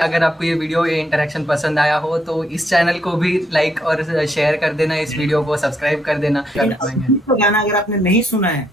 अगर आपको ये वीडियो ये इंटरेक्शन पसंद आया हो तो इस चैनल को भी लाइक और शेयर कर देना, इस वीडियो को सब्सक्राइब कर देना लेकिन कर पाएंगे। अरिजीत का गाना अगर आपने नहीं सुना है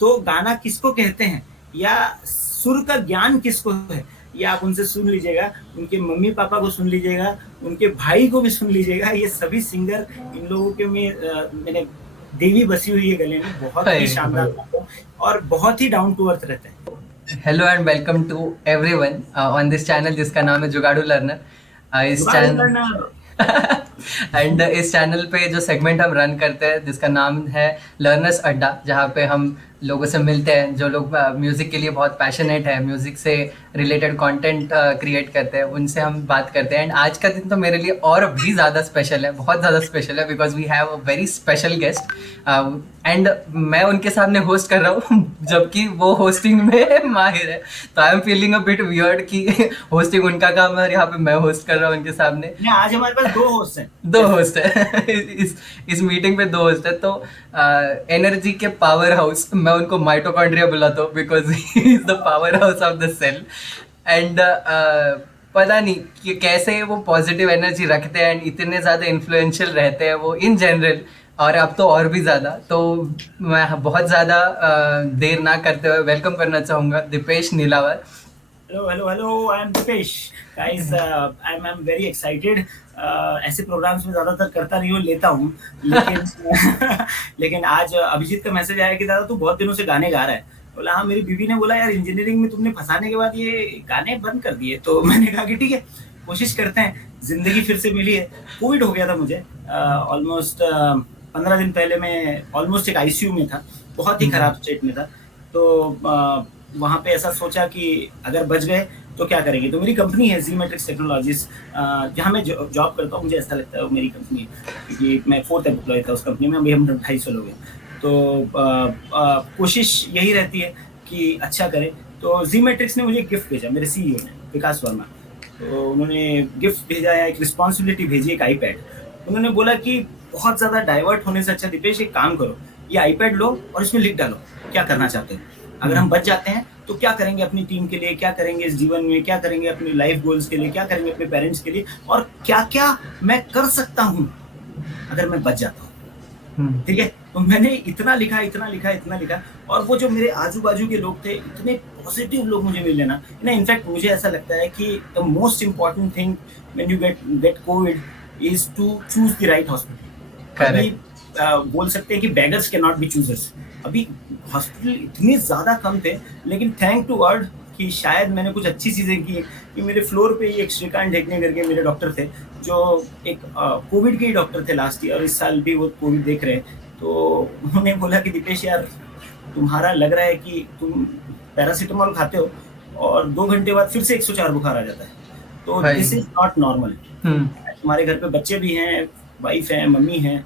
तो गाना किसको कहते हैं या सुर का ज्ञान किसको है, ये आप उनसे सुन लीजिएगा, उनके मम्मी पापा को सुन लीजिएगा, उनके भाई को भी सुन लीजिएगा। ये सभी सिंगर इन लोगों के में मैंने देवी बसी हुई है गले में, बहुत ही अरे शानदार भाई, गाते हैं और बहुत ही डाउन टू अर्थ रहते हैं। Hello and welcome to everyone on this channel जिसका नाम है जुगाड़ू लर्नर। इस जुगाड़ चैनल करना। एंड इस चैनल पे जो सेगमेंट हम रन करते हैं जिसका नाम है लर्नर्स अड्डा, जहाँ पे हम लोगों से मिलते हैं जो लोग म्यूज़िक के लिए बहुत पैशनेट है, म्यूज़िक से रिलेटेड कंटेंट क्रिएट करते हैं, उनसे हम बात करते हैं। एंड आज का दिन तो मेरे लिए और भी ज़्यादा स्पेशल है, बहुत ज़्यादा स्पेशल है, because we have a very special guest. And मैं उनके सामने होस्ट कर रहा हूँ जबकि वो होस्टिंग में माहिर है, तो I am feeling a bit weird कि होस्टिंग उनका काम है और यहाँ पे मैं होस्ट कर रहा हूँ उनके सामने। आज हमारे पास दो होस्ट हैं। दो होस्ट है इस मीटिंग पे दो होस्ट है, तो एनर्जी के पावर हाउस, मैं उनको माइटोकॉन्ड्रिया बुलाता हूँ because he is the powerhouse of the cell. And पता नहीं कि कैसे वो पॉजिटिव एनर्जी रखते हैं एंड इतने ज़्यादा इन्फ्लुएंशियल रहते हैं वो इन जनरल, और अब तो और भी ज़्यादा। तो मैं बहुत ज़्यादा देर ना करते हुए वेलकम करना चाहूँगा Dipesh Nilawar. Hello hello hello, I am Dipesh. Guys, I am very excited. ऐसे प्रोग्राम्स में ज्यादातर करता नहीं हूँ, लेता हूँ, लेकिन लेकिन आज अभिजीत का मैसेज आया कि दादा तू बहुत दिनों से गाने गा रहा है। बोला हाँ, मेरी बीवी ने बोला यार इंजीनियरिंग में तुमने फंसाने के बाद ये गाने बंद कर दिए, तो मैंने कहा कि ठीक है, कोशिश करते हैं। जिंदगी फिर से मिली है। कोविड हो गया था मुझे ऑलमोस्ट 15 दिन पहले। मैं ऑलमोस्ट एक आईसीयू में था, बहुत ही खराब स्टेट में था। तो वहाँ पे ऐसा सोचा कि अगर बच गए तो क्या करेंगे। तो मेरी कंपनी है जी मैट्रिक्स टेक्नोलॉजीज, जहाँ मैं जॉब करता हूँ। मुझे ऐसा लगता है वो मेरी कंपनी है, क्योंकि मैं 4th एम्प्लॉय था उस कंपनी में। अभी हम 250 लोग हैं। तो कोशिश यही रहती है कि अच्छा करें। तो जी मैट्रिक्स ने मुझे गिफ्ट भेजा, मेरे सीईओ ने, विकास वर्मा। तो उन्होंने गिफ्ट भेजा है, एक रिस्पॉन्सिबिलिटी भेजी, एक आईपैड। उन्होंने बोला कि बहुत ज़्यादा डाइवर्ट होने से अच्छा दीपेश एक काम करो, ये आईपैड लो और इसमें लिख डालो क्या करना चाहते हो। अगर हम बच जाते हैं तो क्या करेंगे अपनी टीम के लिए, क्या करेंगे इस जीवन में, क्या करेंगे अपने लाइफ गोल्स के लिए, क्या करेंगे अपने पेरेंट्स के लिए, और क्या क्या मैं कर सकता हूँ अगर मैं बच जाता हूँ। ठीक है। तो मैंने इतना लिखा, इतना लिखा, इतना लिखा। और वो जो मेरे आजू बाजू के लोग थे, इतने पॉजिटिव लोग मुझे मिल लेना। इनफैक्ट मुझे ऐसा लगता है कि the most important thing when you get covid is to choose the right hospital. अभी करेक्ट। बोल सकते हैं कि beggars can not be choosers. अभी हॉस्पिटल इतने ज़्यादा कम थे, लेकिन थैंक टू गॉड कि शायद मैंने कुछ अच्छी चीज़ें की कि मेरे फ्लोर पे ही एक श्रीकांत ढेकने करके मेरे डॉक्टर थे, जो एक कोविड के ही डॉक्टर थे लास्ट ईयर, और इस साल भी वो कोविड देख रहे हैं। तो उन्होंने बोला कि दीपेश यार, तुम्हारा लग रहा है कि तुम पैरासीटामोल खाते हो और 2 घंटे बाद फिर से 104 बुखार आ जाता है, तो भाई। This is not normal. Hmm. तुम्हारे घर पे बच्चे भी हैं, वाइफ है, मम्मी है,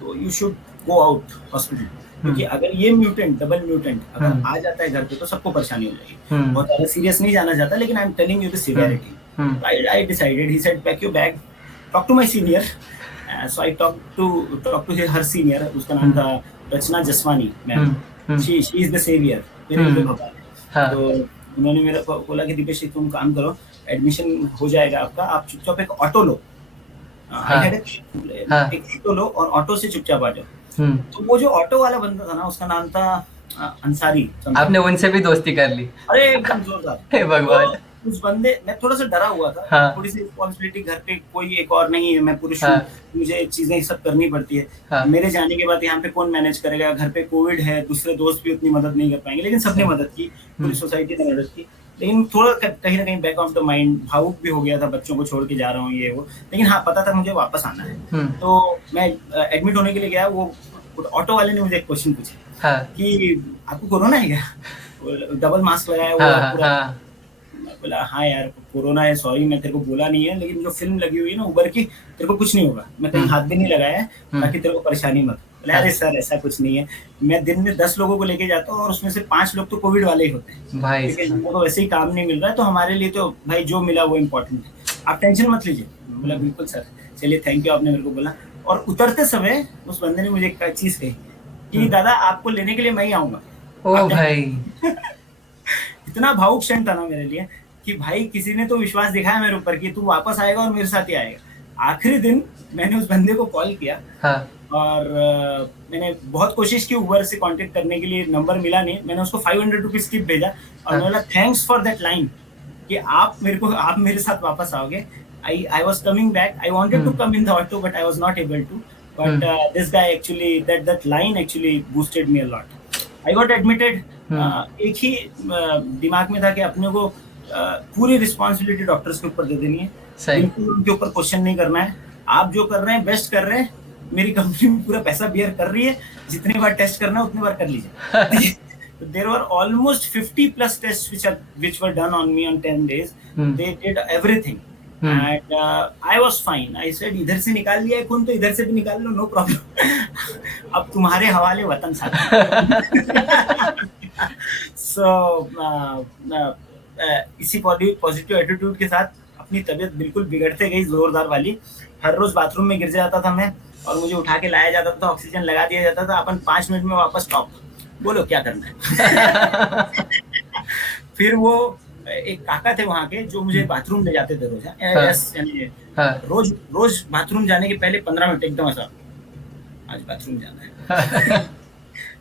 तो you should go out hospital. क्योंकि हम्म। अगर ये म्यूटेंट, डबल म्यूटेंट अगर हम्म। आ जाता है घर पे तो सबको परेशानी हो जाएगी। हम्म। बहुत ज़्यादा सीरियस नहीं जाना चाहता, लेकिन I am telling you the hmm. Severity. Hmm. I decided, he said pack your bag, talk to my senior. So I talked to her senior, उसका नाम हम्म। था Rachna Jaswani ma'am. Hmm. Hmm. She is the saviour, मेरे लिए हम्म। भगवान है। हाँ। तो उन्होंने मेरे को बोला कि दीपेश तुम काम करो, एडमिशन हो जाएगा आपका, आप चुपचाप एक ऑटो लो। आई हैड हाँ। हाँ। एक ऑटो लो और ऑटो से चुपचाप आ जाओ। हम्म। तो वो जो ऑटो वाला बंदा था ना, उसका नाम था अंसारी समथिंग। आपने उनसे भी दोस्ती कर ली? अरे एकदम जोरदार। हे तो भगवान। उस बंदे, मैं थोड़ा सा डरा हुआ था, हाँ। थोड़ी सी रिस्पॉन्सिबिलिटी, घर पे कोई एक और नहीं है, मैं पुरुष हूँ, हाँ। मुझे चीजें सब करनी पड़ती है। हाँ। मेरे जाने के बाद यहाँ पे कौन मैनेज करेगा, घर पे कोविड है, दूसरे दोस्त भी उतनी मदद नहीं कर पाएंगे, लेकिन सबने मदद की, पूरी सोसाइटी ने मदद की। लेकिन थोड़ा कहीं ना कहीं बैक ऑफ द माइंड भावुक भी हो गया था, बच्चों को छोड़ के जा रहा हूँ ये वो। लेकिन हाँ, पता था मुझे वापस आना है। हम्म। तो मैं एडमिट होने के लिए गया। वो ऑटो वाले ने मुझे एक क्वेश्चन पूछा हाँ। कि आपको कोरोना है क्या। डबल मास्क लगाया हुआ हाँ। पूरा। हाँ। मैं बोला हाँ यार कोरोना है, सॉरी मैं तेरे को बोला नहीं है, लेकिन जो फिल्म लगी हुई है ना ऊबर की, तेरे को कुछ नहीं होगा, मैं कहीं हाथ भी नहीं लगाया है, ताकि तेरे को परेशानी मत। बोला अरे सर ऐसा कुछ नहीं है, मैं दिन में 10 लोगों को लेके जाता हूँ और उसमें से 5 लोग तो कोविड वाले ही होते हैं, भाई क्योंकि साहब। हमको तो वैसे ही काम नहीं मिल रहा है, तो हमारे लिए तो भाई जो मिला वो इम्पोर्टेंट है, आप टेंशन मत लीजिए। बोला बिल्कुल सर, चलिए थैंक यू, आपने मेरे को बोला। और उतरते समय उस बंदे ने मुझे एक चीज कही कि दादा आपको लेने के लिए मैं ही आऊंगा, ओ आप भाई। इतना भावुक क्षण था ना मेरे लिए कि भाई किसी ने तो विश्वास दिखाया मेरे ऊपर कि तू वापस आएगा और मेरे साथ ही आएगा। आखिरी दिन मैंने उस बंदे को कॉल किया हाँ और मैंने बहुत कोशिश की उबर से कांटेक्ट करने के लिए, नंबर मिला नहीं। मैंने उसको 500 रुपीज टिप भेजा और हाँ मैंने बोला थैंक्स फॉर दैट लाइन कि आप मेरे साथ वापस आओगे। I was coming back. I wanted to come in the auto, but I was not able to. But this guy actually, that line actually boosted me a lot. I got admitted. एक ही दिमाग में था कि अपने को पूरी responsibility doctors के ऊपर दे देनी है, सही बिल्कुल उनके ऊपर क्वेश्चन नहीं करना है। आप जो कर रहे हैं बेस्ट कर रहे हैं, मेरी कंपनी में पूरा पैसा बियर कर रही है, जितनी बार टेस्ट करना है उतनी बार कर लीजिए। There were almost 50 plus tests which were done on me on 10 days. They did everything. And I was fine. I said इधर से निकाल लिया है खून तो इधर से भी निकाल लो, नो प्रॉब्लम। अब तुम्हारे हवाले वतन साथ। So इसी पॉजिटिव एटीट्यूड के साथ अपनी तबीयत बिल्कुल बिगड़ते गई, जोरदार वाली। हर रोज बाथरूम में गिर जाता था मैं और मुझे उठा के लाया जाता था, ऑक्सीजन लगा दिया जाता था, अपन 5 मिनट में वापस टॉप। बोलो क्या करना है। फिर वो एक काका थे वहां के जो मुझे बाथरूम ले जाते थे रोज। रोज बाथरूम जाने के पहले 15 मिनट एकदम ऐसा, आज बाथरूम जाना है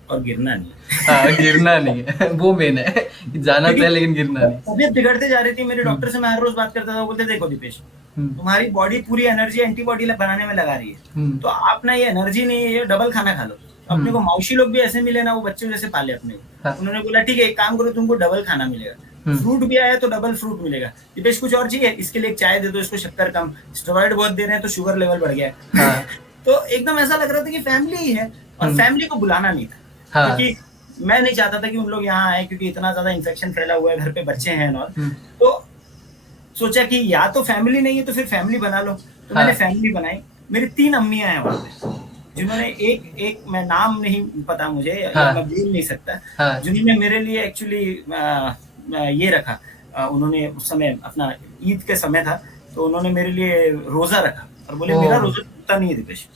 और गिरना नहीं। हाँ, गिरना नहीं है, वो मेन है, जाना तो है लेकिन गिरना नहीं। तबीयत बिगड़ते जा रही थी। मेरे डॉक्टर से मैं हर रोज बात करता था, वो बोलते देखो दीपेश, तुम्हारी बॉडी पूरी एनर्जी एंटीबॉडी बनाने में लगा रही है, तो आप ना ये एनर्जी नहीं है, ये डबल खाना खा लो। अपने को मौसी लोग भी ऐसे मिले ना, वो बच्चे जैसे पाले अपने को। उन्होंने बोला ठीक है एक काम करो, तुमको डबल खाना मिलेगा, फ्रूट भी आया तो डबल फ्रूट मिलेगा। दीपेश कुछ और चाहिए, इसके लिए एक चाय दे दो, इसको शक्कर कम, स्टेरॉइड बहुत दे रहे हैं तो शुगर लेवल बढ़ गया है। तो एकदम ऐसा लग रहा था कि फैमिली ही है, और फैमिली को बुलाना नहीं था, क्योंकि मैं नहीं चाहता था कि उन लोग यहाँ आए, क्योंकि इतना ज्यादा इन्फेक्शन फैला हुआ है, घर पे बच्चे हैं और तो सोचा कि या तो फैमिली नहीं है तो फिर फैमिली बना लो। तो मैंने फैमिली बनाई। मेरी 3 अम्मियां हैं वहाँ पे, जिन्होंने एक मैं नाम नहीं पता मुझे, मैं बोल नहीं सकता, जिन्होंने मेरे लिए एक्चुअली ये रखा। उन्होंने उस समय अपना ईद के समय था, तो उन्होंने मेरे लिए रोजा रखा और बोले मेरा रोजा टूटता नहीं है दीपेश,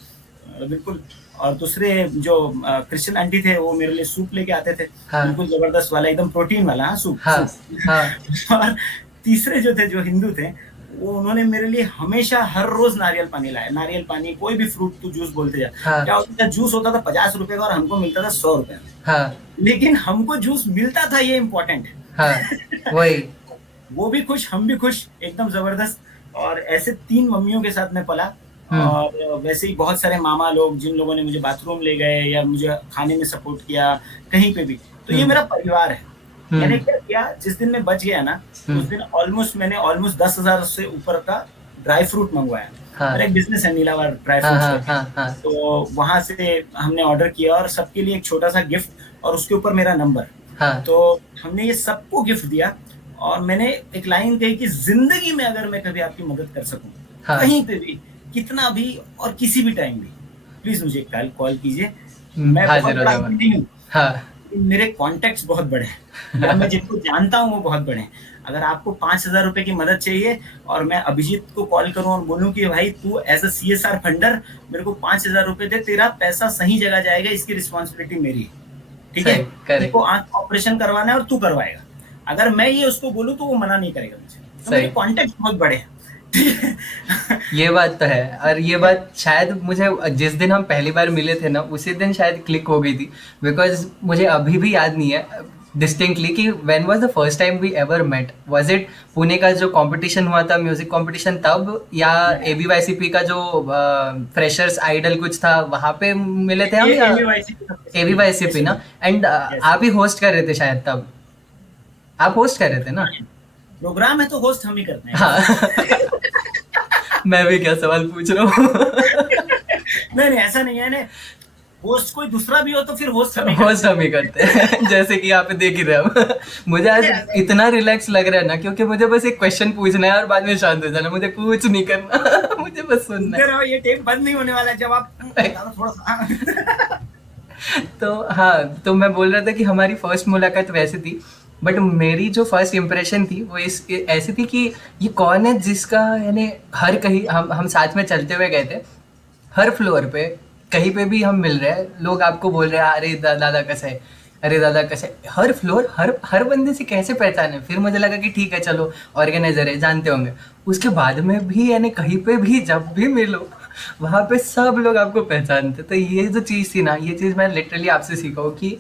बिल्कुल। और दूसरे जो क्रिश्चियन आंटी थे, वो मेरे लिए सूप लेके आते थे, बिल्कुल जबरदस्त वाला, एकदम प्रोटीन वाला सूप। और तीसरे जो थे, जो हिंदू थे, वो उन्होंने मेरे लिए हमेशा हर रोज नारियल पानी लाया। नारियल पानी, कोई भी फ्रूट तू जूस बोलते जा, क्या होता था, जूस होता था 50 रुपए का और हमको मिलता था 100 रुपए में। लेकिन हमको जूस मिलता था, ये इम्पोर्टेंट है। वही वो भी खुश, हम भी खुश, एकदम जबरदस्त। और ऐसे 3 मम्मियों के साथ मैं पला। और वैसे ही बहुत सारे मामा लोग, जिन लोगों ने मुझे बाथरूम ले गए या मुझे खाने में सपोर्ट किया कहीं पे भी, तो ये मेरा परिवार है। मैंने क्या किया, जिस दिन मैं बच गया ना, उस दिन मैंने ऑलमोस्ट 10,000 से ऊपर का ड्राई फ्रूट मंगवाया। मेरा एक बिजनेस है नीलावार ड्राई फ्रूट, तो वहां से हमने ऑर्डर किया और सबके लिए एक छोटा सा गिफ्ट और उसके ऊपर मेरा नंबर। तो हमने ये सबको गिफ्ट दिया और मैंने एक लाइन कही कि जिंदगी में अगर मैं कभी आपकी मदद कर सकूं, कहीं पे भी, कितना भी और किसी भी टाइम भी, प्लीज मुझे कॉल कीजिए। मैं बहुत बड़ा नहीं हूँ, मेरे कॉन्टेक्ट्स बहुत बड़े हैं, या मैं जिनको जानता हूँ वो बहुत बड़े हैं। अगर आपको 5,000 रुपए की मदद चाहिए और मैं अभिजीत को कॉल करूं और बोलूं कि भाई तू एज अ CSR फंडर मेरे को 5,000 रुपए दे, तेरा पैसा सही जगह जाएगा, इसकी रिस्पॉन्सिबिलिटी मेरी है, ठीक है। तेरे को आंख ऑपरेशन करवाना है और तू करवाएगा। अगर मैं ये उसको बोलूं तो वो मना नहीं करेगा मुझे, तो मेरे कॉन्टेक्ट बहुत बड़े हैं। ये बात तो है। और ये बात शायद मुझे जिस दिन हम पहली बार मिले थे ना, उसी दिन शायद क्लिक हो गई थी, बिकॉज मुझे अभी भी याद नहीं है डिस्टिंक्टली कि when was the first time we ever met. Was it Pune का जो कंपटीशन हुआ था, म्यूजिक कंपटीशन, तब, या ABYCP का जो फ्रेशर्स आइडल कुछ था, वहां पे मिले थे हम, या ABYCP ना? एंड आप ही होस्ट कर रहे थे शायद तब, आप होस्ट कर रहे थे ना? प्रोग्राम है तो होस्ट हम ही करते हैं। हाँ। मैं भी क्या सवाल पूछ रहा हूँ। नहीं ऐसा नहीं है ना, होस्ट कोई दूसरा भी हो तो फिर होस्ट हम ही करते हैं। जैसे कि यहाँ पे देख ही रहे हम। मुझे आज इतना रिलैक्स लग रहा है ना, क्योंकि मुझे बस एक क्वेश्चन पूछना है और बाद में शांत हो जाना, मुझे कुछ नहीं करना। मुझे बस सुनना है। ये टेप बंद नहीं होने वाला है, जब आप थोड़ा सा। तो हाँ, तो मैं बोल रहा था कि हमारी फर्स्ट मुलाकात वैसे थी, बट मेरी जो फर्स्ट इम्प्रेशन थी वो ऐसी थी कि ये कौन है जिसका, यानी हर कहीं हम साथ में चलते हुए गए थे, हर फ्लोर पे कहीं पे भी हम मिल रहे हैं, लोग आपको बोल रहे हैं अरे दादा कैसा है, अरे दादा कैसे हर फ्लोर हर हर बंदे से कैसे पहचाने, फिर मुझे लगा कि ठीक है चलो ऑर्गेनाइजर है जानते होंगे। उसके बाद में भी यानी कहीं पे भी जब भी मिलो वहाँ पे सब लोग आपको पहचानते। तो ये जो चीज़ थी ना, ये चीज़ मैं लिटरली आपसे सीखा हूँ कि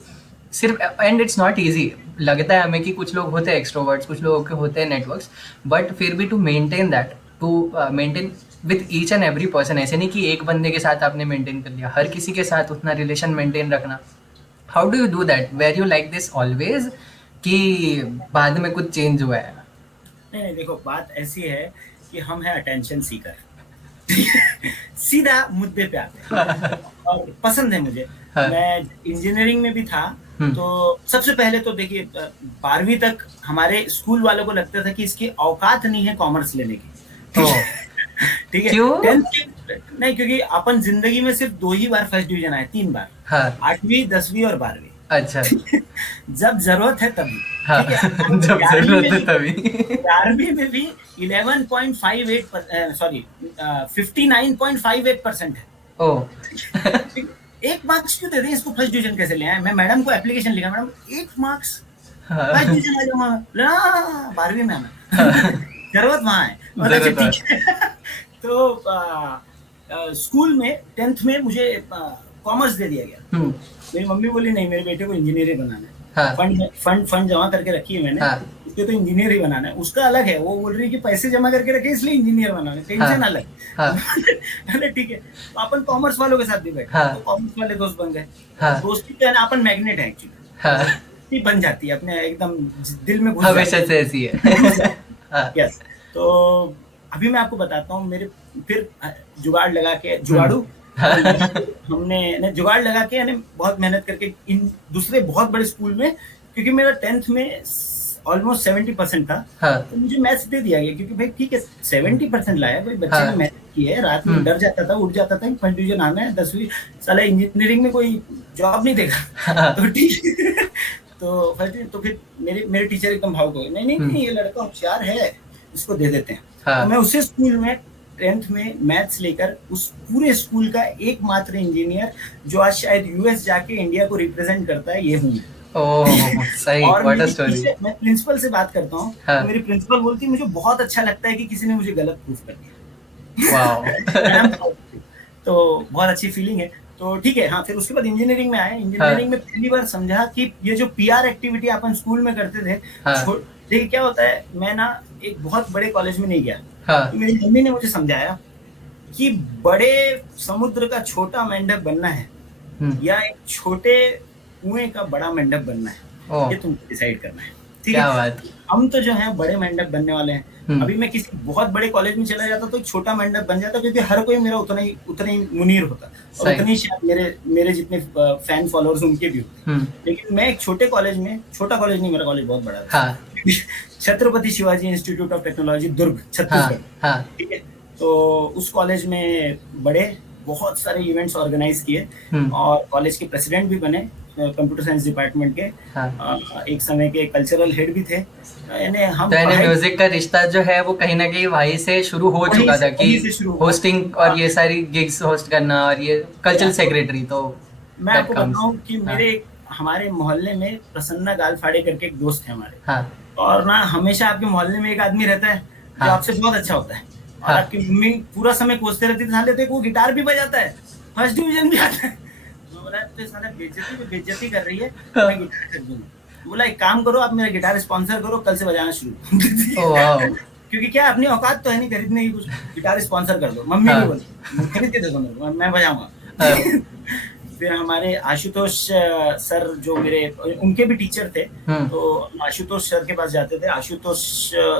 सिर्फ, एंड इट्स नॉट इजी। लगता है हमें कि कुछ लोग होते हैं एक्सट्रोवर्ट्स, कुछ लोगों के होते हैं नेटवर्क्स, बट फिर भी to maintain that, to maintain with each and every person. ऐसे नहीं कि एक बंदे के साथ आपने मेंटेन कर लिया, हर किसी के साथ उतना रिलेशन मेंटेन रखना। How do you do that, were you like this always, कि बाद में कुछ चेंज हुआ है? नहीं नहीं, देखो बात ऐसी है कि हम है अटेंशन सीकर। सीधा मुद्दे पे आते हैं और पसंद है मुझे। हाँ। मैं इंजीनियरिंग में भी था, हम्म। तो सबसे पहले तो देखिए 12वीं तक हमारे स्कूल वालों को लगता था कि इसकी औकात नहीं है कॉमर्स लेने की। ओह, ठीक है। क्यों? 10th नहीं, क्योंकि अपन जिंदगी में सिर्फ 2 ही बार फर्स्ट डिवीजन आए, 3 बार, हाँ। 8वीं 10वीं और 12वीं। अच्छा। जब जरूरत है तभी। हाँ। ठीक है। और जब 11वीं जरूरत में है भी, तभी। 11वीं में भी 11.58 सॉरी 59.58% है। ओह। ठीक है? एक मार्क्स क्यों दे दें इसको, फर्स्ट डिवीजन कैसे ले आए? मैं मैडम को एप्लीकेशन लिखा, मैडम 1 मार्क्स फर्स्ट हाँ। डिवीजन आ जाऊंगा ना, 12वीं में आना। जरूरत वहां है। और अच्छा जरूरत ठीक है। तो स्कूल में 10th में मुझे कॉमर्स दे दिया गया। हम्म। मेरी मम्मी बोली नहीं, मेरे बेटे को इंजीनियर बनाना है। हाँ। फंड जमा करके रखी है मैंने, हाँ। उसके तो इंजीनियर ही बनाना है। उसका अलग है, वो बोल रही है कि पैसे जमा करके रखे इसलिए इंजीनियर बनाना है, टेंशन हाँ। अलग। हाँ। अरे ठीक है, तो अपन कॉमर्स वालों के साथ भी बैठे, हाँ। तो कॉमर्स वाले दोस्त बन गए। हाँ। दोस्ती तो है ना, अपन मैग्नेट है एक्चुअली, हाँ। दोस्ती बन जाती है अपने एकदम दिल में घुस हमेशा जाती से ऐसी है, घुस है। जाती हाँ। है। यस। तो अभी मैं आपको बताता हूँ मेरे, फिर जुगाड़ लगा के, जुगाड़ू हाँ। हमने जुगाड़ लगा के, यानी बहुत मेहनत करके इन दूसरे बहुत बड़े स्कूल में, क्योंकि मेरा 10th में ऑलमोस्ट 70% था, हाँ। तो मुझे मैथ्स दे दिया गया, क्योंकि भाई ठीक है 70% लाया भाई, बच्चे हाँ। ने मेहनत की है, रात में डर जाता था, उठ जाता था, फर्स्ट डिवीजन आना है, 10वीं साला इंजीनियरिंग में कोई जॉब नहीं देगा। हाँ। तो ठीक। तो फर्स्ट, तो फिर मेरे टीचर एकदम भावुक हो गए, नहीं नहीं नहीं, ये लड़का होशियार है, इसको दे देते हैं। हाँ। तो मैं उसी स्कूल में 10th में मैथ्स लेकर उस पूरे स्कूल का एकमात्र इंजीनियर, जो आज शायद यूएस जाके इंडिया को रिप्रेजेंट करता है, ये हूँ। ओह सही, और व्हाट अ मेरी स्टोरी। टीचर, मैं प्रिंसिपल से बात करता हूँ, हाँ। तो मेरी प्रिंसिपल बोलती है मुझे बहुत अच्छा लगता है कि किसी ने मुझे गलत प्रूफ कर दिया। वाओ। मैडम, तो बहुत अच्छी फीलिंग है। तो ठीक है, हाँ, फिर उसके बाद इंजीनियरिंग में आए। इंजीनियरिंग में पहली बार समझा कि ये जो पीआर एक्टिविटी अपन स्कूल में करते थे, हाँ। देखिए क्या होता है, मैं ना एक बहुत बड़े कॉलेज में नहीं गया, हाँ। तो मेरी मम्मी ने मुझे समझाया कि बड़े समुद्र का छोटा मेंढक बनना है या एक छोटे कुएं का बड़ा मेंढक बनना है, ओह ये तुमको डिसाइड करना है। ठीक क्या है, बात। हम तो जो है बड़े मेंढक बनने वाले हैं। अभी मैं किसी बहुत बड़े कॉलेज में चला जाता तो एक छोटा मेंढक बन जाता, क्योंकि हर कोई मेरा उतना ही मुनीर होता, और सही। उतनी शायद मेरे जितने फैन फॉलोअर्स उनके भी होते। लेकिन मैं एक छोटे कॉलेज में, छोटा कॉलेज नहीं, मेरा कॉलेज बहुत बड़ा है। हाँ। Chhatrapati Shivaji institute of technology, Durg, हाँ। छत्तीसगढ़। हाँ। ठीक है, तो उस कॉलेज में बड़े बहुत सारे इवेंट्स ऑर्गेनाइज किए, और कॉलेज के प्रेसिडेंट भी बने, कंप्यूटर साइंस डिपार्टमेंट के। हाँ। एक समय के कल्चरल हेड भी थे। यानी हम तो यानी म्यूजिक का रिश्ता जो है वो कहीं ना कहीं वहीं से शुरू हो चुका था, कि होस्टिंग और ये सारी गिग्स होस्ट करना, और ये कल्चरल सेक्रेटरी। तो मैं आपको बताऊं कि हमारे मोहल्ले में प्रसन्ना गालफाड़े करके एक दोस्त है हमारे। हाँ। और ना हमेशा आपके मोहल्ले में एक आदमी रहता है जो आपसे बहुत अच्छा होता है, और आपकी मम्मी पूरा समय कोसते रहती थी, साले वो गिटार भी बजाता है, फर्स्ट डिवीजन भी आता है। तो साला बेइज्जती पे बेइज्जती कर रही है, मैं गिटार कर दूंगा। बोला एक काम करो, आप मेरा गिटार स्पॉन्सर करो, कल से बजाना शुरू। क्योंकि क्या अपनी औकात तो है नहीं खरीदने की, कुछ गिटार स्पॉन्सर कर दो। मम्मी भी बोली खरीद के दे दो मेरे को, मैं बजाऊंगा। फिर हमारे आशुतोष सर जो मेरे, उनके भी टीचर थे, तो आशुतोष सर के पास जाते थे। आशुतोष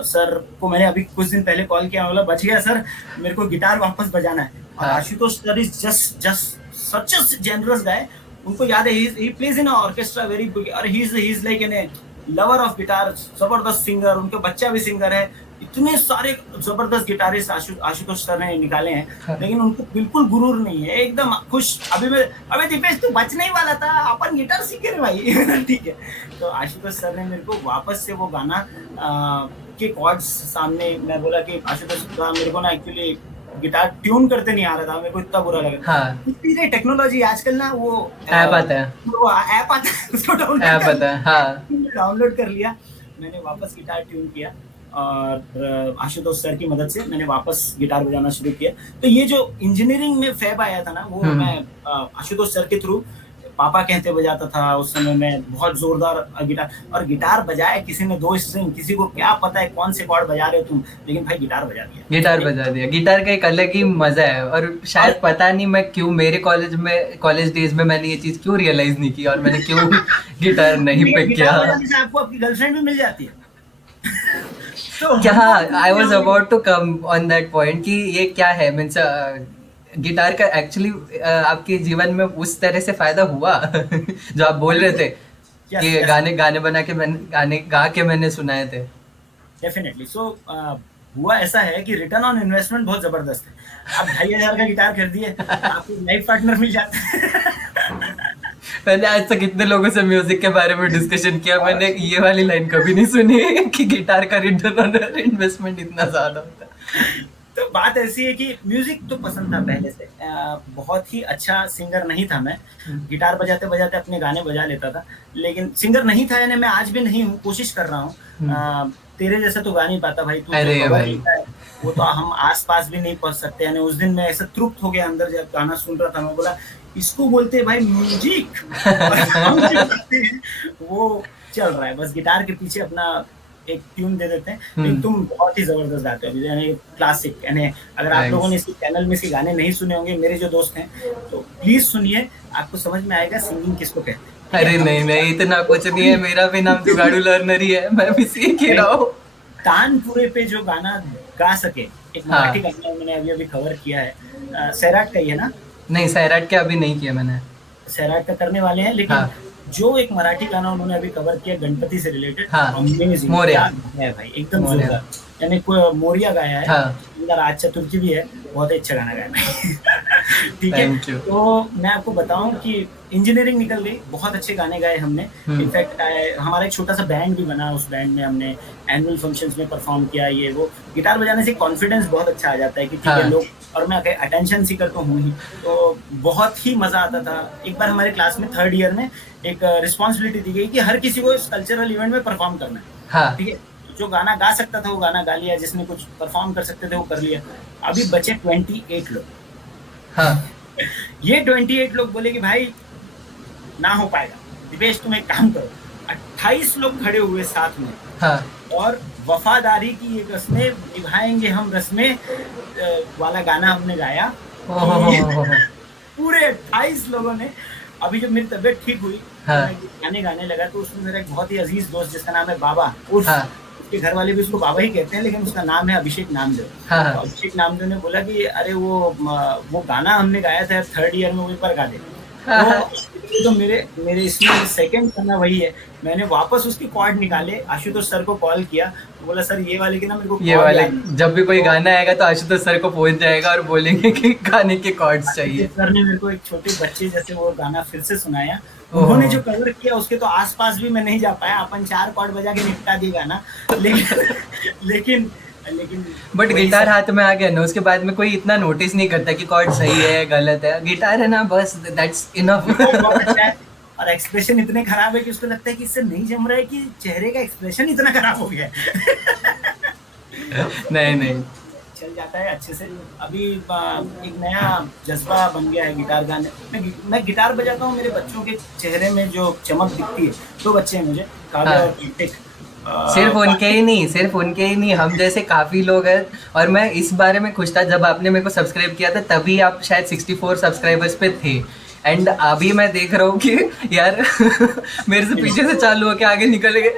सर को मैंने अभी कुछ दिन पहले कॉल किया, बोला बच गया सर, मेरे को गिटार वापस बजाना है। और Ashutosh sir is just such a generous guy. उनको याद है, he plays in orchestra very big, और he is like an lover of guitar, जबरदस्त सिंगर, उनके बच्चा भी सिंगर है। इतने सारे जबरदस्त गिटारिस्ट आशुतोष सर ने निकाले हैं, लेकिन उनको बिल्कुल गुरूर नहीं है, एकदम खुश। अबे दीपेश तू बचने ही वाला था, अपन गिटार सीखे रे भाई। ठीक है, तो आशुतोष सर ने मेरे को वापस से वो गाना के कॉर्ड्स सामने, मैं बोला कि आशुतोष मेरे को ना एक्चुअली गिटार ट्यून करते नहीं आ रहा था, मेरे को इतना बुरा लगा। हाँ, इतनी टेक्नोलॉजी आजकल ना, वो ऐप आता है, वो ऐप आता है, उसको ऐप आता है, हाँ। डाउनलोड कर लिया। मैंने वापस गिटार ट्यून किया और आशुतोष सर की मदद से मैंने वापस गिटार बजाना शुरू किया। तो ये जो इंजीनियरिंग में फैब आया था ना, वो मैं आशुतोष सर के थ्रू, पापा कहते बजाता था उस समय में बहुत जोरदार गिटार, और गिटार बजाया किसी ने 2 स्ट्रिंग, किसी को क्या पता है कौन से कॉर्ड बजा रहे हो तुम, लेकिन भाई गिटार बजा दिया। गिटार बजा दिया। गिटार का एक अलग ही मजा है, और शायद पता नहीं मैं क्यों, मेरे कॉलेज डेज में मैंने ये चीज क्यों रियलाइज नहीं की, और मैंने क्यों गिटार नहीं पिक किया। गिटार बजाने से आपको आपकी गर्लफ्रेंड भी मिल जाती है। तो क्या, I was about to come on that point कि ये क्या है, मीन्स गिटार का एक्चुअली आपके जीवन में उस तरह से फायदा हुआ जो आप बोल रहे थे Yes, कि yes. गाने बना के मैंने, गाने गा के मैंने सुनाए थे। डेफिनेटली। सो हुआ ऐसा है कि रिटर्न ऑन इन्वेस्टमेंट बहुत जबरदस्त है। आप 2,500 का गिटार खरीदिए, आपको लाइफ पार्टनर मिल जाता है। मैंने आज तक इतने लोगों से म्यूजिक के बारे में डिस्कशन किया, मैंने ये वाली लाइन कभी नहीं सुनी कि गिटार का रिटर्न ऑन इन्वेस्टमेंट इतना ज्यादा होता है। तो बात ऐसी है कि म्यूजिक तो पसंद था पहले से, बहुत ही अच्छा सिंगर नहीं था मैं, गिटार बजाते बजाते अपने गाने बजा लेता था, लेकिन सिंगर नहीं था, यानी मैं आज भी नहीं हूँ, कोशिश कर रहा हूँ। तेरे जैसा तो गा नहीं पाता भाई, तू अरे जो cover भाई। लिखता है वो तो हम आस पास भी नहीं पहुंच सकते। यानी उस दिन मैं ऐसा तृप्त हो गया अंदर, जब गाना सुन रहा था मैं बोला इसको बोलते हैं भाई म्यूजिक, और हम जो गाते हैं वो चल रहा है, बस गिटार के पीछे अपना एक ट्यून दे देते हैं। लेकिन तुम बहुत ही जबरदस्त गाते हो अभी, यानी क्लासिक, यानी अगर आप लोगों ने इसके चैनल में इसके गाने नहीं सुने होंगे, मेरे जो दोस्त हैं, तो प्लीज सुनिए, आपको समझ में आएगा सिंगिंग किसको कहते हैं। अरे नहीं नहीं, इतना कुछ नहीं है, मेरा भी नाम जुगाड़ू लर्नर ही है, मैं भी सीख ही रहा हूँ। तानपुरे पे जो गाना गा सके, एक मराठी गाना मैंने अभी अभी कवर किया है, सैराट का ही है ना? नहीं, सैराट के अभी नहीं किया मैंने। सैराट का करने वाले हैं, लेकिन जो एक मराठी गाना उन्होंने अभी कवर किया गणपति से रिलेटेड, अमेजिंग, मोरिया है भाई, एकदम जोरदार, यानी मोरिया गाया है, अंदर आज चतुर्थी भी है, बहुत ही अच्छा गाना गाया है। ठीक है, तो मैं आपको बताऊं कि इंजीनियरिंग निकल गई, बहुत अच्छे गाने गाए हमने। इनफैक्ट हमारा एक छोटा सा बैंड भी बना, उस बैंड में हमने एनुअल फंक्शंस में परफॉर्म किया। ये वो गिटार बजाने से कॉन्फिडेंस बहुत अच्छा आ जाता है कि ठीक है लोग, और मैं अटेंशन सीकर तो हूँ ही, तो बहुत ही मजा आता था। एक बार हमारे क्लास में 3rd ईयर में एक रिस्पॉन्सिबिलिटी दी गई कि हर किसी को इस कल्चरल इवेंट में परफॉर्म करना है। ठीक है, जो गाना गा सकता था वो गाना गा लिया, जिसने कुछ परफॉर्म कर सकते थे वो कर लिया। अभी बचे 28 लोग। ये 28 लोग बोले कि भाई ना हो पाएगा, दिपेश तुम एक काम करो। 28 लोग खड़े हुए साथ में, और वफादारी की ये रस्में निभाएंगे हम, रस्में वाला गाना हमने गाया। पूरे 28 लोगों ने। अभी जब मेरी तबीयत ठीक हुई, गाने गाने लगा, तो उसमें मेरा एक बहुत ही अजीज दोस्त जिसका नाम है बाबा, उसके घर वाले भी उसको बाबा ही कहते हैं, लेकिन उसका नाम है अभिषेक नामदेव। तो अभिषेक नामदेव ने बोला कि अरे वो गाना हमने गाया था 3rd ईयर में, वो एक बार गा दे। तो मेरे इसमें सेकंड करना वही है। मैंने वापस उसके कॉर्ड निकाले, आशुतोष सर को कॉल किया, तो बोला सर ये वाले के ना मेरे को, ये वाले जब भी कोई गाना आएगा तो आशुतोष सर को पहुंच जाएगा और बोलेंगे कि गाने के कॉर्ड्स चाहिए। सर ने मेरे को एक छोटे बच्चे जैसे वो गाना फिर से सुनाया। उन्होंने जो कवर किया उसके तो आसपास भी मैं नहीं जा पाया, अपन 4 कॉर्ड बजा के निपटा दिए गाना, लेकिन बट गिटार हाथ में आ गया ना, उसके बाद में कोई इतना नोटिस नहीं करता कि कॉर्ड सही है गलत है, गिटार है ना, बस दैट्स इनफ। और एक्सप्रेशन इतने खराब है कि उसको लगता है कि इससे नहीं जम रहा है, कि चेहरे का एक्सप्रेशन इतना खराब हो गया नहीं चल जाता है अच्छे से। अभी एक नया जज्बा बन गया है गिटार गाने। मैं गिटार बजाता हूँ, मेरे बच्चों के चेहरे में जो चमक दिखती है, 2 बच्चे हैं मुझे, काव्या और कीर्तिक। सिर्फ उनके ही नहीं, हम जैसे काफी लोग हैं। और मैं इस बारे में खुश था, जब आपने मेरे को सब्सक्राइब किया था तभी आप शायद 64 सब्सक्राइबर्स पे थे, एंड अभी मैं देख रहा हूँ कि यार मेरे से पीछे से चालू होके आगे निकल गए।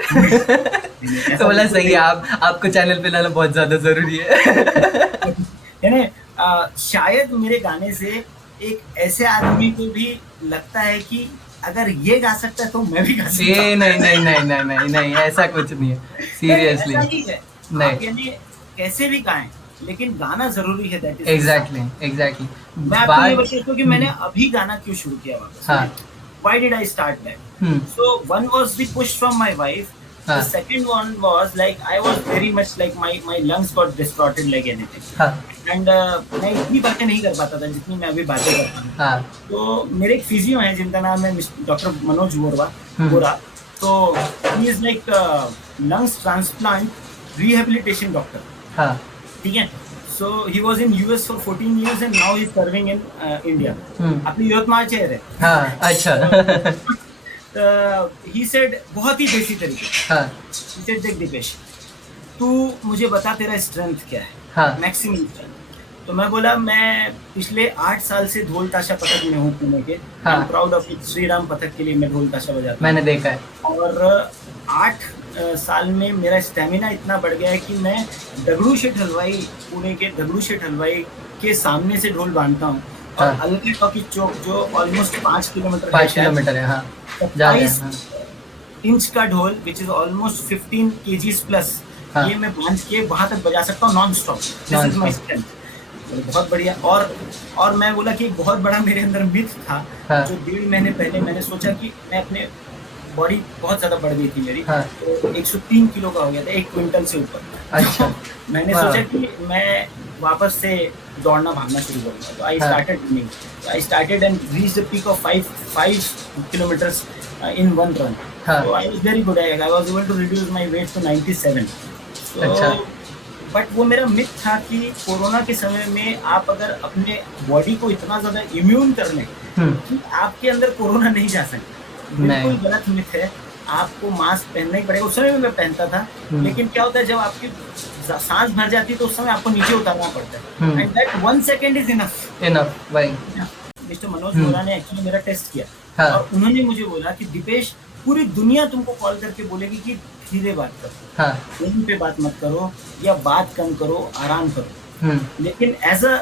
तो बोला सही है, आपको चैनल पे लाना बहुत ज्यादा जरूरी है। यानी शायद मेरे गाने से एक ऐसे आदमी को भी लगता है कि अगर ये गा सकता है तो मैं भी गा सकता हूँ। नहीं, ऐसा कुछ नहीं है, सीरियसली नहीं। यानी कैसे भी गाएं, लेकिन गाना जरूरी है। That is exactly. मैं आपको ये बताता हूँ कि मैंने अभी गाना क्यों शुरू किया वापस। Why did I start that? So one was the push from my wife हाँ. The second one was like I was very much like my lungs got distorted like anything. हाँ. एंड मैं इतनी बातें नहीं कर पाता था जितनी मैं अभी बातें करता हूँ. हाँ. तो मेरे एक फिजियो हैं जिनका नाम है डॉक्टर मनोज बोरा. तो he is like lungs transplant rehabilitation doctor. हाँ. ठीक है. So he was in US for 14 years and now he is serving in India. अपनी यवतमाळचे है रे. हाँ. अच्छा. ही सेड बहुत ही देसी तरीके. हाँ. ही सेड देख दीपेश, तू मुझे बता तेरा स्ट्रेंथ क्या है. हाँ. Maximum strength. तो मैं बोला मैं पिछले 8 साल से ढोल ताशा पथक में हूँ पुणे के. हाँ. Proud of it. श्रीराम पथक के लिए मैं ढोल ताशा बजाता हूँ. मैंने देखा है. और 8 साल में मेरा स्टेमिना इतना बढ़ गया है कि मैं दगड़ू शेठ हलवाई, पुणे के दगड़ू शेठ हलवाई के सामने से ढोल बांधता हूँ. और हाँ. अलगी टॉकी चौक जो ऑलमोस्ट 5 किलोमीटर 5 किलोमीटर है. हाँ. जा रहे हैं. 27 इंच का ढोल which is almost 15 kgs plus. हाँ. ये मैं बांध के वहां तक बजा सकता हूँ non stop. This is my strength. बहुत बढ़िया. और मैं बोला कि बहुत बड़ा मेरे अंदर मिथ था. हाँ. जो 1.5 महीने पहले मैंने सोचा कि मैं अपने बॉडी बहुत ज्यादा बढ़ गई थी मेरी. हाँ. तो 103 किलो का हो गया था, 1 क्विंटल से ऊपर. अच्छा. मैंने हाँ. सोचा कि मैं वापस से दौड़ना भागना शुरू करूंगा. तो आई हाँ. Started running. I started and reach the peak of 5 kilometres in one run. हाँ. So I was very good. I was able to reduce my weight to 97. So, अच्छा. बट वो मेरा मिथ था कि कोरोना के समय में आप अगर अपने बॉडी को इतना ज़्यादा इम्यून कर लें कि आपके अंदर कोरोना नहीं जा सकता. बिल्कुल गलत मिथ है. आपको मास्क पहनना ही पड़ेगा. उस समय में मैं पहनता था, लेकिन क्या होता है जब आपकी सांस भर जाती है तो उस समय आपको नीचे उतारना पड़ता है. And that 1 second is enough. भाई. मिस्टर मनोज बोरा ने एक्चुअली मेरा टेस्ट किया. हाँ. और उन्होंने मुझे बोला कि दीपेश, पूरी दुनिया तुमको कॉल करके बोलेगी कि धीरे बात करो. हाँ. यहीं पे बात मत करो या बात कम करो, आराम करो. लेकिन as a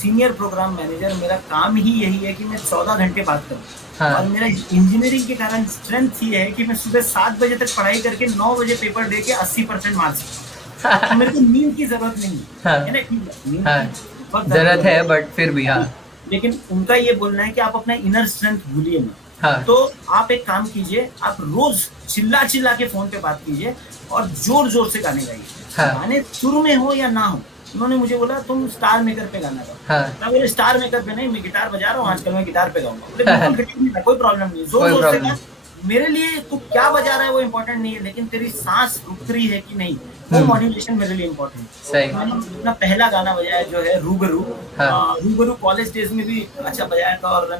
senior programme manager मेरा काम ही यही है कि मैं 14 घंटे बात करूं. हाँ. और मेरा इंजीनियरिंग के कारण स्ट्रेंथ ये है कि मैं सुबह 7 बजे तक पढ़ाई करके 9 बजे पेपर दे के 80% मार सकता हूँ. तो मेरे को नींद की जरूरत नहीं हाँ. है ना. नींद हाँ. की बहुत जरूरत है बट फिर भी. हाँ. लेकिन उनका ये बोलना है कि आप अपना इनर स्ट्रेंथ भूलिए मत. हाँ. तो आप एक काम कीजिए, आप रोज चिल्ला चिल्ला के फोन पे बात कीजिए और जोर जोर से गाने गाइए. हाँ. गाने सुर में हो या ना हो. उन्होंने मुझे बोला तुम स्टार मेकर पे गाना गाओ. हाँ. मैं बोले स्टार मेकर पे नहीं, मैं गिटार बजा रहा हूँ आजकल, मैं गिटार पे गाऊंगा. कोई प्रॉब्लम नहीं, जोर जोर से गा. मेरे लिए तू क्या बजा रहा है वो इम्पोर्टेंट नहीं है, लेकिन तेरी सांस रुक रही है कि नहीं, वो मॉड्यूलेशन मेरे लिए इम्पोर्टेंट है. मैंने अपना पहला गाना बजाया जो है रूबरू. हाँ. रूबरू कॉलेज डेज में भी अच्छा बजाया था और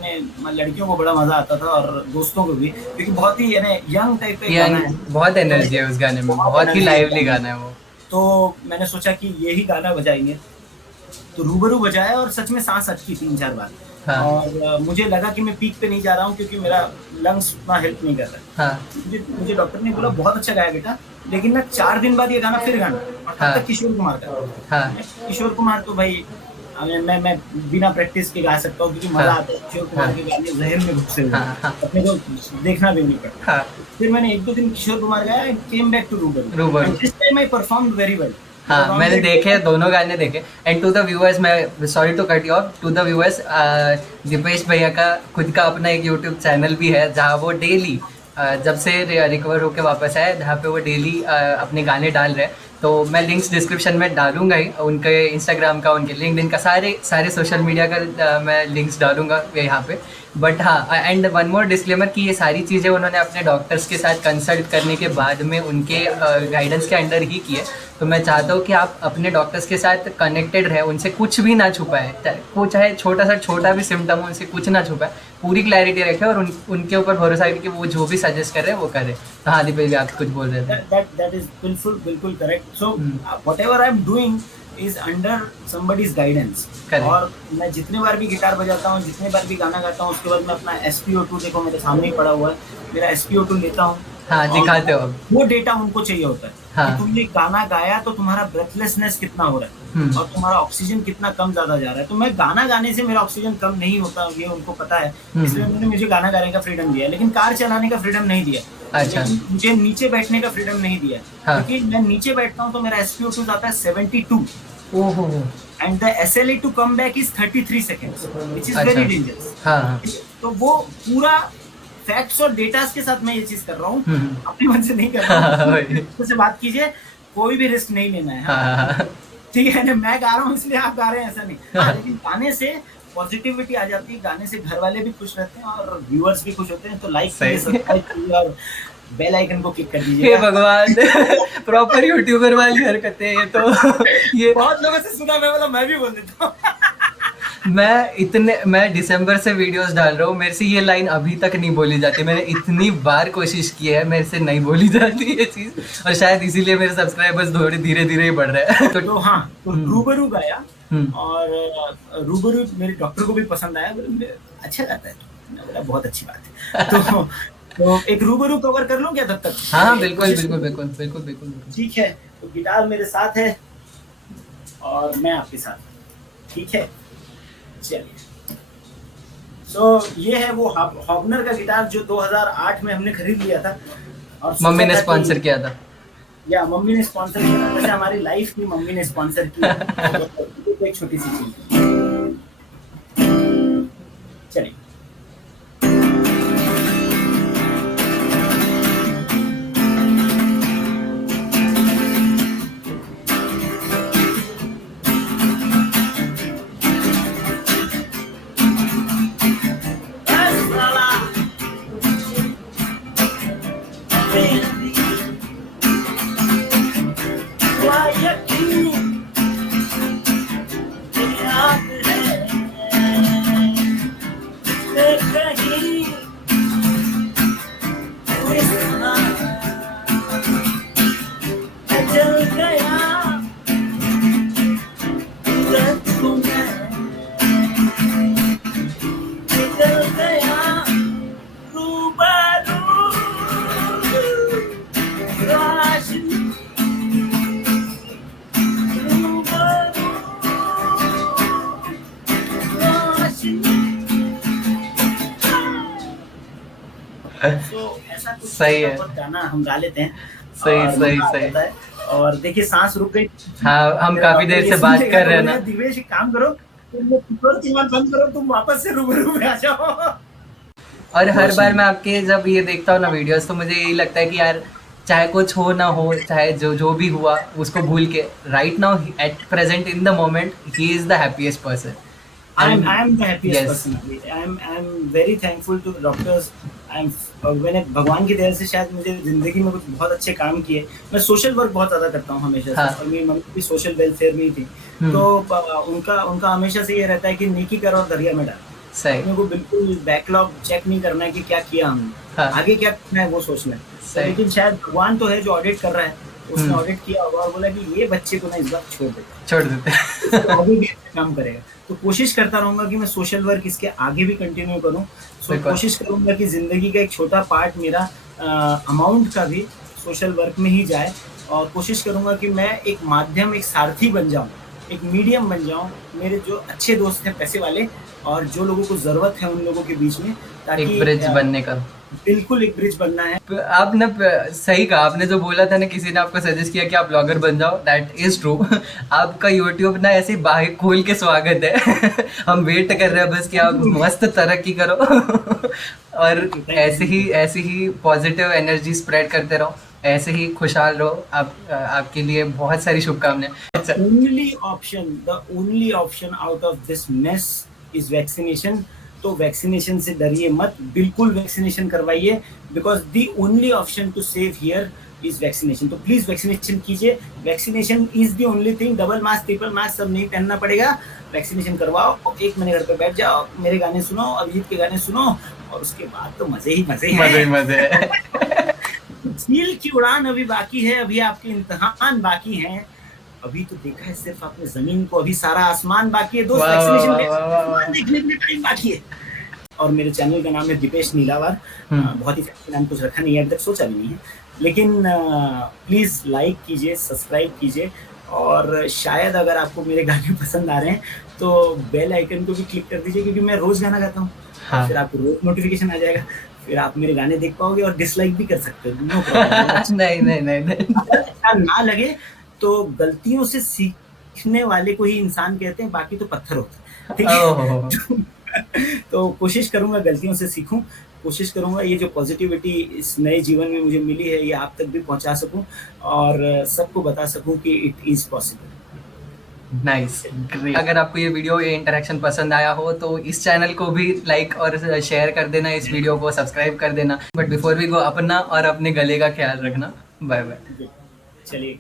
लड़कियों को बड़ा मजा आता था और दोस्तों को भी, क्योंकि बहुत ही यंग टाइप का गाना है. बहुत एनर्जी है उस गाने में. बहुत ही लाइवली गाना है वो. तो मैंने सोचा कि यही गाना बजाएंगे. तो रूबरू बजाया और सच में सांस अटकी 3-4 बार. हाँ. और मुझे लगा कि मैं पीक पे नहीं जा रहा हूँ क्योंकि मेरा लंग्स उतना हेल्प नहीं कर रहा. हाँ. मुझे डॉक्टर ने बोला बहुत अच्छा गाया बेटा, लेकिन ना 4 दिन बाद ये गाना फिर गाना. और तब तक किशोर कुमार का. हाँ. किशोर कुमार तो भाई मैं बिना प्रैक्टिस के गा सकता हूँ क्योंकि मजा आता है. किशोर कुमार के गाने जहन में घुसे हुए, अपने को देखना भी नहीं पड़ता. फिर मैंने 1-2 दिन किशोर कुमार गाया, came back to Rubaru. This time I performed very well. हाँ, मैंने देखे, दोनों गाने देखे. एंड टू द व्यूअर्स, मैं sorry to cut you off, to the viewers, Deepesh भैया का खुद का अपना एक यूट्यूब चैनल भी है जहाँ वो डेली जब से रिकवर होकर वापस आए, जहाँ पे वो डेली अपने गाने डाल रहे हैं. तो मैं लिंक्स डिस्क्रिप्शन में डालूंगा ही, उनके इंस्टाग्राम का, उनके लिंक्डइन का, सारे सोशल मीडिया का मैं लिंक्स डालूंगा यहाँ पे. बट हाँ, एंड वन मोर डिस्क्लेमर कि ये सारी चीज़ें उन्होंने अपने डॉक्टर्स के साथ कंसल्ट करने के बाद में उनके गाइडेंस के अंडर ही किए. तो मैं चाहता हूँ कि आप अपने डॉक्टर्स के साथ कनेक्टेड रहे, उनसे कुछ भी ना छुपाए, वो चाहे छोटा भी सिम्टम हो, उनसे कुछ ना छुपाए, पूरी क्लैरिटी रखें और उनके ऊपर भरोसा है कि वो जो भी सजेस्ट कर रहे हैं वो करें. तो हाँ दीपेश भी आप कुछ बोल रहे थे. That is बिल्कुल correct. So whatever I am doing is under somebody's guidance. और मैं जितने बार भी गिटार बजाता हूँ, जितने बार भी गाना गाता हूँ, उसके बाद मैं अपना SpO2, देखो मेरे सामने ही पड़ा हुआ है, मेरा SpO2 लेता हूँ. हाँ, दिखाते हो. वो डेटा उनको चाहिए होता है. हाँ. कि तुमने गाना गाया तो तुम्हारा ब्रेथलेसनेस कितना हो रहा है और तुम्हारा ऑक्सीजन कितना कम ज्यादा जा रहा है. तो मैं गाना गाने से मेरा ऑक्सीजन कम नहीं होता, ये उनको पता है, इसलिए उन्होंने मुझे गाना गाने का फ्रीडम दिया, लेकिन कार चलाने का फ्रीडम नहीं दिया. अच्छा. मुझे नीचे बैठने का फ्रीडम नहीं दिया. हाँ. क्योंकि मैं नीचे बैठता हूँ तो मेरा SpO2 जाता है 72. ओहो. And the SLA to come back is 33 seconds, which is very dangerous. हाँ. तो वो पूरा फैक्ट्स और डेटास के साथ मैं ये चीज कर रहा हूँ, हम्म। अपने मन से नहीं कर रहा हूँ। वही। किसी से बात कीजिए, कोई भी रिस्क नहीं लेना है। हाँ, हाँ। ठीक है ना, मैं गा रहा हूँ इसलिए आप गा रहे हैं ऐसा नहीं। हाँ, लेकिन गाने से पॉजिटिविटी आ जाती है, गाने से घर वाले भी खुश रहते हैं और व्यूअर्स भी खुश होते हैं। तो लाइक कीजिए, सही। सब्सक्राइब कीजिए और बेल आइकन को क्लिक कर हे दीजिएगा। भगवान, प्रॉपर यूट्यूबर वाली हरकतें हैं ये तो। ये बहुत लोगों से सुना, मैं बोला मैं भी बोल देता हूँ। मैं दिसंबर से वीडियोस डाल रहा हूँ, मेरे से ये लाइन अभी तक नहीं बोली जाती। मैंने इतनी बार कोशिश की है, मेरे से नहीं बोली जाती ये चीज, और शायद इसीलिए मेरे सब्सक्राइबर्स थोड़े धीरे धीरे ही बढ़ रहे हैं। तो हाँ, तो रूबरू गाया हम्म। और रूबरू मेरे डॉक्टर को भी पसंद आया, बोले अच्छा गाता है। मैं बोला बहुत अच्छी बात है। तो एक रूबरू कवर कर लूं क्या तब तक? हाँ बिल्कुल बिल्कुल बिल्कुल बिल्कुल बिल्कुल। ठीक है, तो गिटार मेरे साथ है और मैं आपके साथ। ठीक है, चलिए। ये है वो हॉगनर का गिटार जो 2008 में हमने खरीद लिया था और मम्मी ने स्पॉन्सर किया था। या मम्मी ने स्पॉन्सर किया था, वैसे हमारी लाइफ भी मम्मी ने स्पॉन्सर की। एक छोटी सी चीज। चलिए। ऐसा कुछ सही है। गाना हम गा लेते हैं। सही सही सही। और देखिए सांस रुक गई। हाँ, हम काफी देर से बात कर रहे हैं ना। दिवेश एक काम करो, तुम बंद करो, तुम वापस से रूबरू में आ जाओ। और हर बार मैं आपके जब ये देखता हूँ ना वीडियोस, तो मुझे यही लगता है कि यार चाहे कुछ हो ना हो, चाहे जो भी हुआ उसको भूल के right now at present in the moment he is the happiest person. I am the happiest Yes. person. I am very thankful to doctors. मैंने भगवान की दया से शायद मुझे जिंदगी में कुछ बहुत अच्छे काम किए। मैं सोशल वर्क बहुत ज्यादा करता हूँ हमेशा से। और मेरी मम्मी भी सोशल वेलफेयर में ही थी। तो उनका हमेशा से ये रहता है कि नेकी कर और दरिया में डाल। सही। अपने को बिल्कुल बैकलॉग चेक नहीं करना है कि क्या किया हमने, आगे क्या करना है वो सोचना है। लेकिन शायद भगवान तो है जो ऑडिट कर रहा है, उसने ऑडिट किया होगा और बोला कि ये बच्चे को ना इस बार छोड़ देते आगे भी काम करेगा। तो कोशिश करता रहूंगा कि मैं सोशल वर्क इसके आगे भी कंटिन्यू करूं। कोशिश करूंगा कि जिंदगी का एक छोटा पार्ट मेरा अमाउंट का भी सोशल वर्क में ही जाए। और कोशिश करूंगा कि मैं एक माध्यम, एक सारथी बन जाऊं, एक मीडियम बन जाऊं। मेरे जो अच्छे दोस्त हैं पैसे वाले और जो लोगों को जरूरत है उन लोगों के बीच में, ताकि एक ब्रिज बनने का। बिल्कुल एक ब्रिज बनना है। आपने सही कहा, आपने जो बोला था ना, किसी ने आपको सजेस्ट किया कि आप ब्लॉगर बन जाओ, दैट इज ट्रू। आपका यूट्यूब ना ऐसे बाहर खोल के स्वागत है। हम वेट कर रहे हैं बस कि आप मस्त तरक्की करो। और ऐसे ही पॉजिटिव एनर्जी स्प्रेड करते रहो, ऐसे ही खुशहाल रहो। आपके लिए बहुत सारी शुभकामनाएं। Only option out of this mess is vaccination. तो वैक्सीनेशन से डरिए मत, बिल्कुल वैक्सीनेशन करवाइए, because the only option to save here is vaccination. तो प्लीज वैक्सीनेशन कीजिए। Vaccination is the only thing. Double mask, triple mask सब नहीं पहनना पड़ेगा। वैक्सीनेशन करवाओ, 1 महीने घर पे बैठ जाओ, मेरे गाने सुनो, अभिजीत के गाने सुनो, और उसके बाद तो मजे ही मजे हैं। झील की उड़ान अभी बाकी है, अभी आपके इम्तिहान बाकी हैं। अभी तो देखा है सिर्फ आपने जमीन को, अभी सारा आसमान बाकी है। दोस्त वैक्सीनेशन देखने के लिए टाइम बाकी है। और मेरे चैनल का नाम है दीपेश नीलावर। बहुत ही फैंसी नाम कुछ रखा नहीं है, अभी तक सोचा भी नहीं है, लेकिन प्लीज लाइक कीजिए, सब्सक्राइब कीजिए। और शायद अगर आपको मेरे गाने पसंद आ रहे हैं तो बेल आइकन को भी क्लिक कर दीजिए, क्योंकि मैं रोज गाना गाता हूँ। फिर आपको रोज नोटिफिकेशन आ जाएगा, फिर आप मेरे गाने देख पाओगे और डिसलाइक भी कर सकते हो। No problem. नहीं। अच्छा ना लगे तो गलतियों से सीखने वाले को ही इंसान कहते हैं, बाकी तो पत्थर होते हैं। ठीक है। तो कोशिश करूंगा गलतियों से सीखूं। कोशिश करूँगा ये जो पॉजिटिविटी इस नए जीवन में मुझे मिली है, ये आप तक भी पहुँचा सकूँ और सबको बता सकूँ कि it is possible. Nice, great. अगर आपको ये वीडियो, ये इंटरेक्शन पसंद आया हो तो इस चैनल को भी लाइक और शेयर कर देना, इस वीडियो को सब्सक्राइब कर देना। बट बिफोर वी गो, अपना और अपने गले का ख्याल रखना। Bye bye. चलिए।